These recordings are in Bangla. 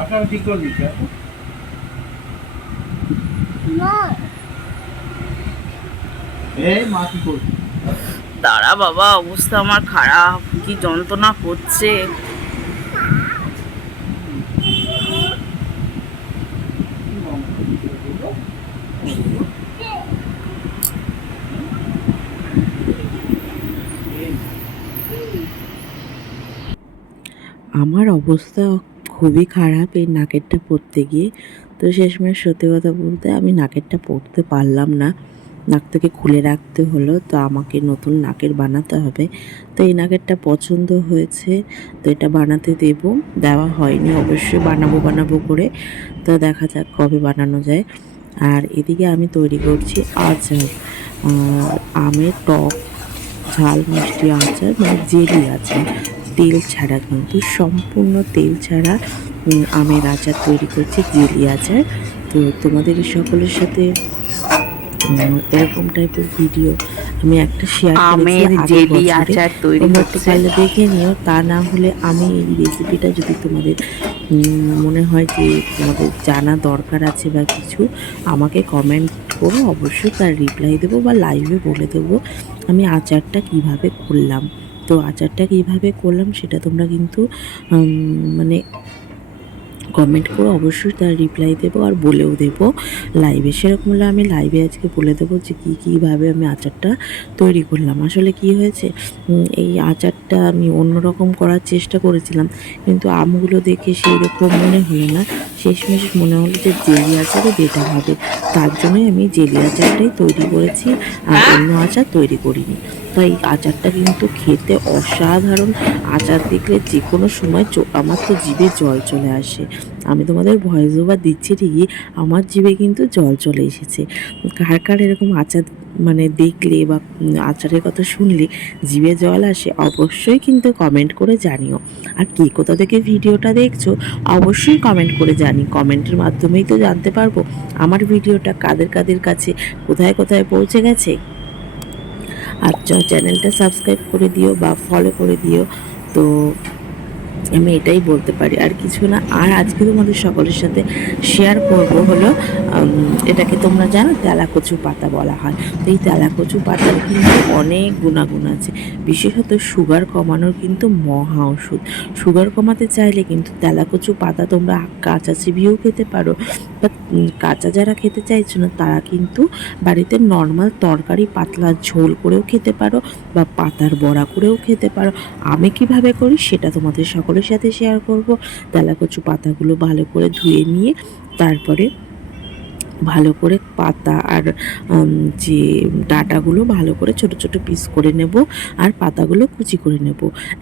আপনারা ঠিক করে দিচ্ছি এখন এই মা কি করছে? দাঁড়া বাবা অবস্থা আমার খারাপ। কি যন্ত্রণা করছে। আমার অবস্থা খুবই খারাপ এই নাকেরটা পরতে গিয়ে। তো শেষমেশ সত্যি কথা বলতে আমি নাকেরটা পরতে পারলাম না। নাক থেকে খুলে রাখতে হলো, তো আমাকে নতুন নাকের বানাতে হবে। তো এই নাকেরটা পছন্দ হয়েছে, তো এটা বানাতে দেব। দেওয়া হয়নি, অবশ্যই বানাবো বানাবো করে। তো দেখা যাক কবে বানানো যায়। আর এদিকে আমি তৈরি করছি আচার। আমের টক, ঝাল মিষ্টি আচার মানে জেলি আচার। তেল ছাড়া কিন্তু সম্পূর্ণ তেল ছাড়া আমের আচার তৈরি করছি জেলি আচার। তো তোমাদের সকলের সাথে এরকম টাইপের ভিডিও আমি একটা শেয়ার আমের জেলি আচার তৈরি হচ্ছে পারলে দেখে নিও তা না হলে আমি এই রেসিপিটা যদি তোমাদের মনে হয় যে তোমাদের জানা দরকার আছে বা কিছু আমাকে কমেন্ট করো অবশ্যই তার রিপ্লাই দেবো বা লাইভে বলে দেবো আমি আচারটা কীভাবে করলাম। তো আচারটা কীভাবে করলাম, সেটা তোমরা কিন্তু মানে কমেন্ট করে অবশ্যই তার রিপ্লাই দেবো আর বলেও দেবো লাইভে সেরকম হলে আমি লাইভে আজকে বলে দেবো যে কী, কীভাবে আমি আচারটা তৈরি করলাম। আসলে কি হয়েছে এই আচারটা আমি অন্যরকম করার চেষ্টা করেছিলাম, কিন্তু আমগুলো দেখে সেই রকম মনে হলো না। শেষমেশ মনে হলো যে জেলি আচারই বেটার হবে। তার জন্যই আমি জেলি আচারটাই তৈরি করেছি আর অন্য আচার তৈরি করিনি। তো এই আচারটা কিন্তু খেতে অসাধারণ। আচার দেখলে যে কোনো সময় আমার তো জিভে জল চলে আসে। আমি তোমাদের ভয়েস ওভার দিচ্ছি ঠিকই, আমার জিভে কিন্তু জল চলে এসেছে। কার কার এরকম আচার মানে দেখলে বা আচারের কথা শুনলে জিভে জল আসে, অবশ্যই কিন্তু কমেন্ট করে জানিও। আর কে কোথা থেকে ভিডিওটা দেখছ, অবশ্যই কমেন্ট করে জানি কমেন্টের মাধ্যমেই তো জানতে পারব আমার ভিডিওটা কাদের কাদের কাছে, কোথায় কোথায় পৌঁছে গেছে। আর চ্যানেলটা সাবস্ক্রাইব করে দিও বা ফলো করে দিও। তো আমি এটাই বলতে পারি। আর কিছু না, আর আজকে তোমাদের সকলের সাথে শেয়ার করব হলো এটাকে তোমরা জানো, তেলাকচু পাতা বলা হয়। তো এই তেলাকচু পাতার কিন্তু অনেক গুণাগুণ আছে। বিশেষত সুগার কমানোর কিন্তু মহা ওষুধ। সুগার কমাতে চাইলে কিন্তু তেলাকচু পাতা তোমরা কাঁচা চিবিয়েও খেতে পারো। বা কাঁচা যারা খেতে চাইছো না, তারা কিন্তু বাড়িতে নর্মাল তরকারি পাতলা ঝোল করেও খেতে পারো বা পাতার বড়া করেও খেতে পারো। আমি কীভাবে করি, সেটা তোমাদের সকলের সাথে শেয়ার করব। তেলাকচু পাতাগুলো ভালো করে ধুয়ে নিয়ে তারপরে ভালো করে পাতা আর যে ডাটাগুলো ভালো করে ছোট ছোট পিস করে নেব আর পাতাগুলো কুচি করে নেব।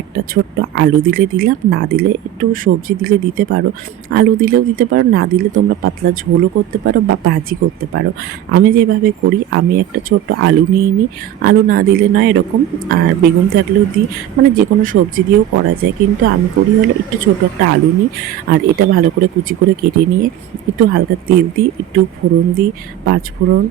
একটা ছোট্ট আলু দিলে দিলাম, না দিলে একটু সবজি দিলে দিতে পারো। আলু দিলেও দিতে পারো, না দিলে তোমরা পাতলা ঝোলও করতে পারো বা ভাজি করতে পারো। আমি যেভাবে করি, আমি একটা ছোট্ট আলু নিয়ে নিই। আলু না দিলে নয় এরকম, আর বেগুন থাকলেও দিই। মানে যে কোনো সবজি দিয়েও করা যায়, কিন্তু আমি করি হলো একটু ছোট একটা আলু নিই। আর এটা ভালো করে কুচি করে কেটে নিয়ে একটু হালকা তেল দিই একটু ফোড়ন দিই, পাঁচ ফোড়ন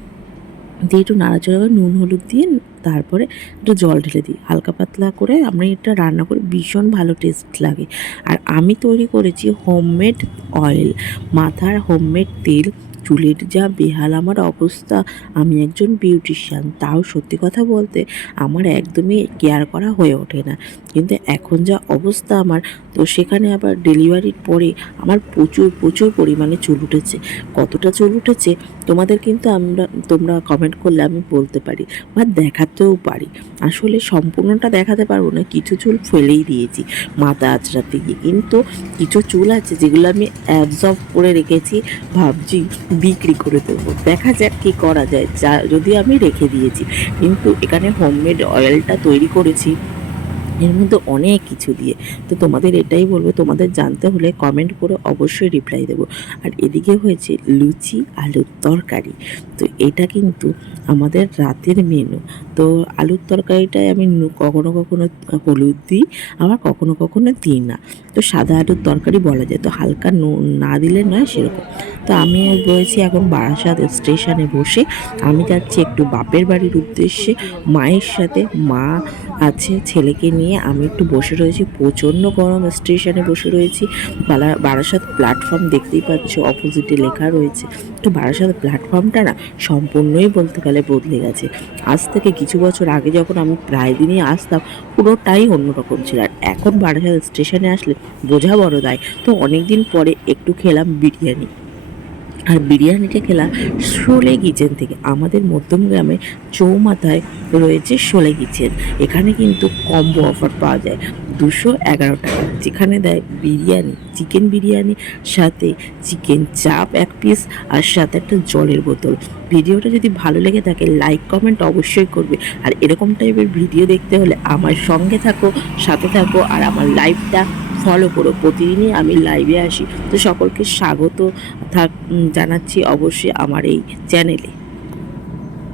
দিয়ে একটু নাড়াচড়া করে নুন, হলুদ দিয়ে তারপরে একটু জল ঢেলে দিই। হালকা পাতলা করে আমরা এটা রান্না করি, ভীষণ ভালো টেস্ট লাগে। আর আমি তৈরি করেছি হোমমেড অয়েল মাথার হোমমেড তেল। চুলের যা বেহাল আমার অবস্থা, আমি একজন বিউটিশিয়ান তাও সত্যি কথা বলতে আমার একদমই কেয়ার করা হয়ে ওঠে না। কিন্তু এখন যা অবস্থা আমার, তো সেখানে আবার ডেলিভারির পরে আমার প্রচুর প্রচুর পরিমাণে চুল উঠেছে। কতটা চুল উঠেছে, তোমাদের কিন্তু আমরা, তোমরা কমেন্ট করলে আমি বলতে পারি বা দেখাতেও পারি। আসলে সম্পূর্ণটা দেখাতে পারব না, কিছু চুল ফেলেই দিয়েছি, মাথা আঁচড়াতে গিয়ে। কিন্তু কিছু চুল আছে যেগুলো আমি অ্যাবজর্ব করে রেখেছি, ভাবছি বিক্রি করে দেবো। দেখা যাক কী করা যায়। যা যদি আমি রেখে দিয়েছি। কিন্তু এখানে হোমমেড অয়েলটা তৈরি করেছি। এর মধ্যে অনেক কিছু দিয়ে। তো তোমাদের এটাই বলব, তোমাদের জানতে হলে কমেন্ট করে অবশ্যই রিপ্লাই দেবো। আর এদিকে হয়েছে লুচি, আলুর তরকারি। তো এটা কিন্তু আমাদের রাতের মেনু তো আলুর তরকারিটায় আমি কখনো কখনো হলুদ দিই, আবার কখনো কখনো দিই না। তো সাদা আলুর তরকারি বলা যায়। তো হালকা না দিলে নয় সেরকম। তো আমি রয়েছি এখন বারাসাত স্টেশনে বসে। আমি যাচ্ছি একটু বাপের বাড়ির উদ্দেশ্যে। মায়ের সাথে মা আছে, ছেলেকে নিয়ে আমি একটু বসে রয়েছি, প্রচণ্ড গরম স্টেশনে বসে রয়েছি। বারাসাত প্ল্যাটফর্ম দেখতেই পাচ্ছ অপোজিটে লেখা রয়েছে। তো বারাসাত প্ল্যাটফর্মটা না সম্পূর্ণই বলতে গেলে বদলে গেছে। আজ থেকে কিছু বছর আগে যখন আমি প্রায় দিনই আসতাম, পুরোটাই অন্যরকম ছিল। আর এখন বারাসাত স্টেশনে আসলে বোঝা বড় দায়। তো অনেক দিন পরে একটু খেলাম বিরিয়ানি। আর বিরিয়ানিটা খেলাম শোলে কিচেন থেকে। আমাদের মধ্যম গ্রামে চৌমাথায় রয়েছে শোলে কিচেন এখানে কিন্তু কম্বো অফার পাওয়া যায় দুশো এগারো টাকা। যেখানে দেয় বিরিয়ানি, চিকেন বিরিয়ানি, সাথে চিকেন চাপ এক পিস আর সাথে একটা জলের বোতল। ভিডিওটা যদি ভালো লেগে থাকে, লাইক, কমেন্ট অবশ্যই করবে। আর এরকম টাইপের ভিডিও দেখতে হলে আমার সঙ্গে থাকো, সাথে থাকো, আর আমার লাইভটা ফলো করো, প্রতিদিনই আমি লাইভে আসি। তো সকলকে স্বাগত থাক জানাচ্ছি অবশ্যই আমার এই চ্যানেলে